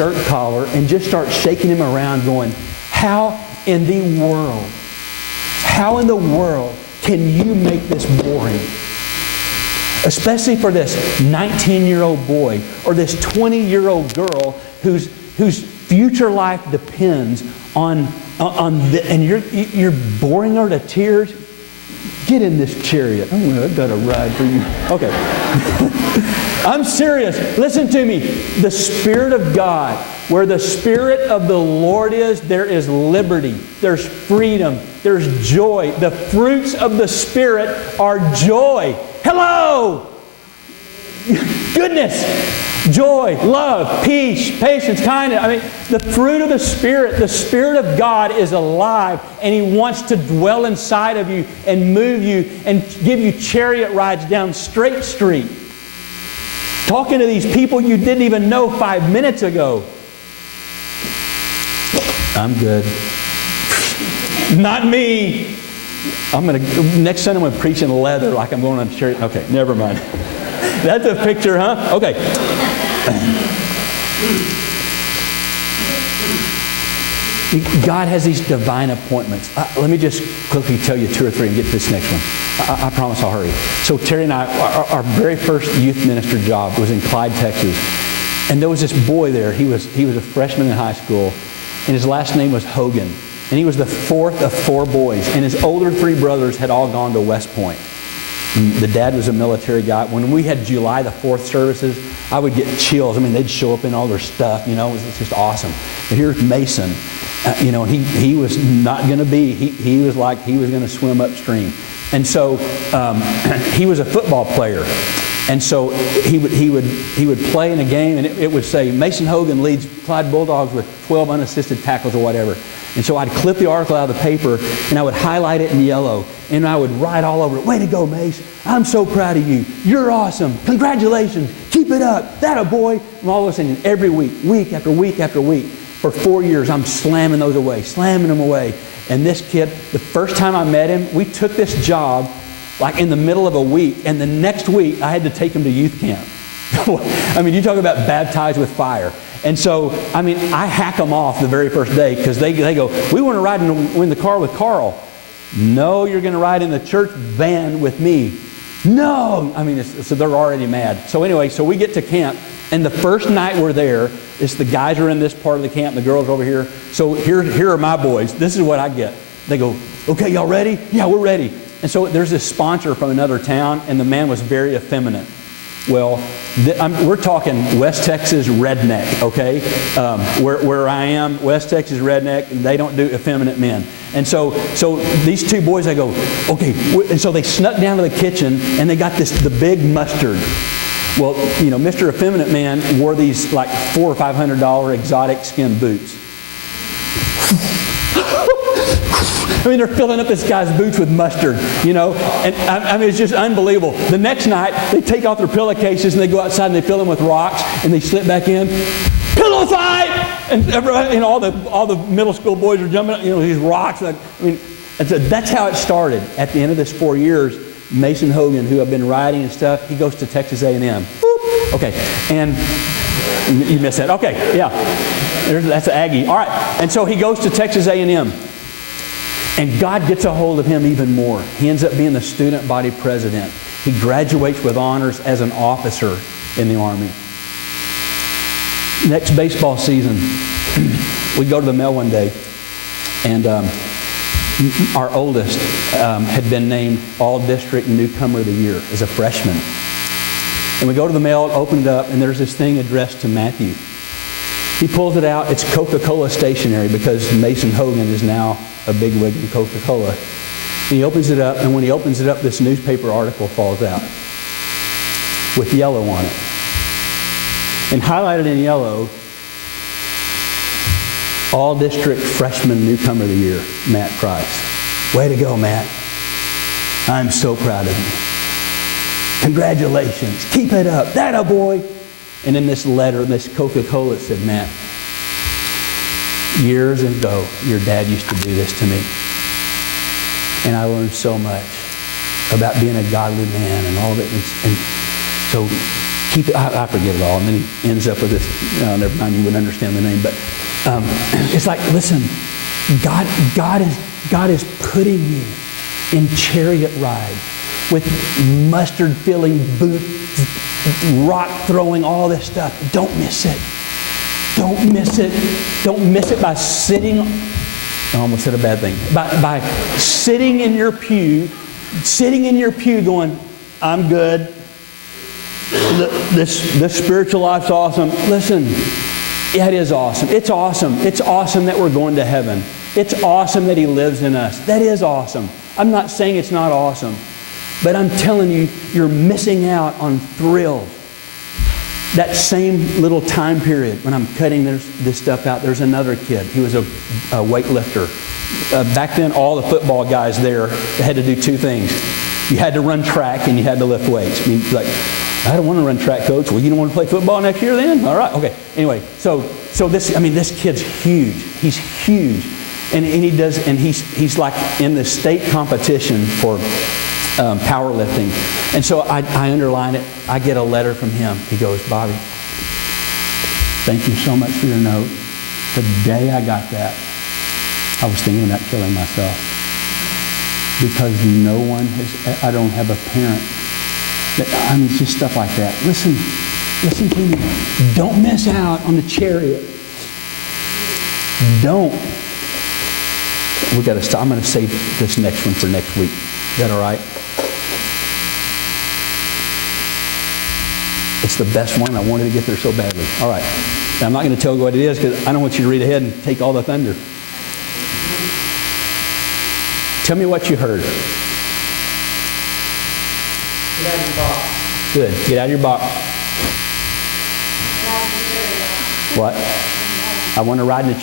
shirt collar and just start shaking him around going, how in the world can you make this boring? Especially for this 19-year-old boy or this 20-year-old girl whose future life depends on and you're boring her to tears. Get in this chariot. Oh, I've got a ride for you. Okay. I'm serious. Listen to me. The Spirit of God, where the Spirit of the Lord is, there is liberty. There's freedom. There's joy. The fruits of the Spirit are joy. Hello! Goodness, joy, love, peace, patience, kindness. I mean, the fruit of the Spirit of God is alive, and He wants to dwell inside of you and move you and give you chariot rides down Straight Street. Talking to these people you didn't even know 5 minutes ago. I'm good. Not me. Next Sunday I'm going to preach in leather like I'm going on a chariot. Okay, never mind. That's a picture, huh? Okay. God has these divine appointments. Let me just quickly tell you 2 or 3 and get to this next one. I promise I'll hurry. So Terry and I, our very first youth minister job was in Clyde, Texas. And there was this boy there. He was a freshman in high school. And his last name was Hogan. And he was the 4th of 4 boys. And his older 3 brothers had all gone to West Point. The dad was a military guy. When we had July the 4th services, I would get chills. I mean, they'd show up in all their stuff, you know. It was just awesome. But here's Mason, you know, and he was not going to be. He was like he was going to swim upstream. And so he was a football player. And so he would play in a game, and it would say, Mason Hogan leads Clyde Bulldogs with 12 unassisted tackles or whatever. And so I'd clip the article out of the paper, and I would highlight it in yellow, and I would write all over it, way to go, Mace. I'm so proud of you. You're awesome. Congratulations. Keep it up. That a boy. And all of a sudden, every week after week after week, for 4 years, I'm slamming those away, slamming them away. And this kid, the first time I met him, we took this job like in the middle of a week, and the next week, I had to take him to youth camp. I mean, you talk about baptized with fire. And so, I mean, I hack them off the very first day because they go, we want to ride in the car with Carl. No, you're going to ride in the church van with me. No! I mean, so they're already mad. So anyway, so we get to camp, and the first night we're there, it's the guys are in this part of the camp, and the girls are over here. So here are my boys. This is what I get. They go, okay, y'all ready? Yeah, we're ready. And so there's this sponsor from another town, and the man was very effeminate. Well, we're talking West Texas redneck, okay? Where I am, West Texas redneck, they don't do effeminate men. And so these 2 boys, I go, okay. And so they snuck down to the kitchen, and they got the big mustard. Well, you know, Mr. Effeminate Man wore these like $400 or $500 exotic skin boots. I mean, they're filling up this guy's boots with mustard, you know. And I mean, it's just unbelievable. The next night, they take off their pillowcases and they go outside and they fill them with rocks and they slip back in. Pillow fight! And everybody, you know, all the middle school boys are jumping, you know, these rocks. I mean, that's how it started. At the end of this 4 years, Mason Hogan, who I've been riding and stuff, he goes to Texas A&M. Whoop. Okay, and you missed that. Okay, yeah, that's Aggie. All right, and so he goes to Texas A&M. And God gets a hold of him even more. He ends up being the student body president. He graduates with honors as an officer in the Army. Next baseball season, we go to the mail one day, and our oldest had been named All-District Newcomer of the Year as a freshman. And we go to the mail, open it up, and there's this thing addressed to Matthew. He pulls it out. It's Coca-Cola stationery because Mason Hogan is now a big wig in Coca-Cola. And he opens it up, and when he opens it up, this newspaper article falls out with yellow on it. And highlighted in yellow, All-District Freshman Newcomer of the Year, Matt Price. Way to go, Matt. I'm so proud of you. Congratulations. Keep it up. That a boy. And in this letter, this Coca-Cola said, Matt, years ago, your dad used to do this to me. And I learned so much about being a godly man and all that. And so I forget it all. And then he ends up with this, never mind, you wouldn't understand the name. But it's like, listen, God is putting you in chariot ride with mustard-filling boots, rock-throwing, all this stuff. Don't miss it. Don't miss it. Don't miss it by sitting, I almost said a bad thing, by sitting in your pew going, I'm good. This spiritual life's awesome. Listen, yeah, it is awesome. It's awesome. It's awesome that we're going to heaven. It's awesome that He lives in us. That is awesome. I'm not saying it's not awesome, but I'm telling you, you're missing out on thrills. That same little time period when I'm cutting this stuff out, there's another kid. He was a weightlifter. Back then, all the football guys there had to do two things. You had to run track and you had to lift weights. I mean, like, I don't want to run track, coach. Well, you don't want to play football next year then? All right, okay. Anyway, so this kid's huge. He's huge. And he does, and he's like in the state competition for powerlifting. And so I underline it. I get a letter from him. He goes, Bobby, thank you so much for your note. The day I got that, I was thinking about killing myself. Because I don't have a parent. I mean, just stuff like that. Listen to me. Don't miss out on the chariot. Don't. We got to stop. I'm going to save this next one for next week. Is that all right? It's the best one. I wanted to get there so badly. All right. Now, I'm not going to tell you what it is because I don't want you to read ahead and take all the thunder. Tell me what you heard. Get out of your box. Good. Get out of your box. What? I want to ride in a chariot.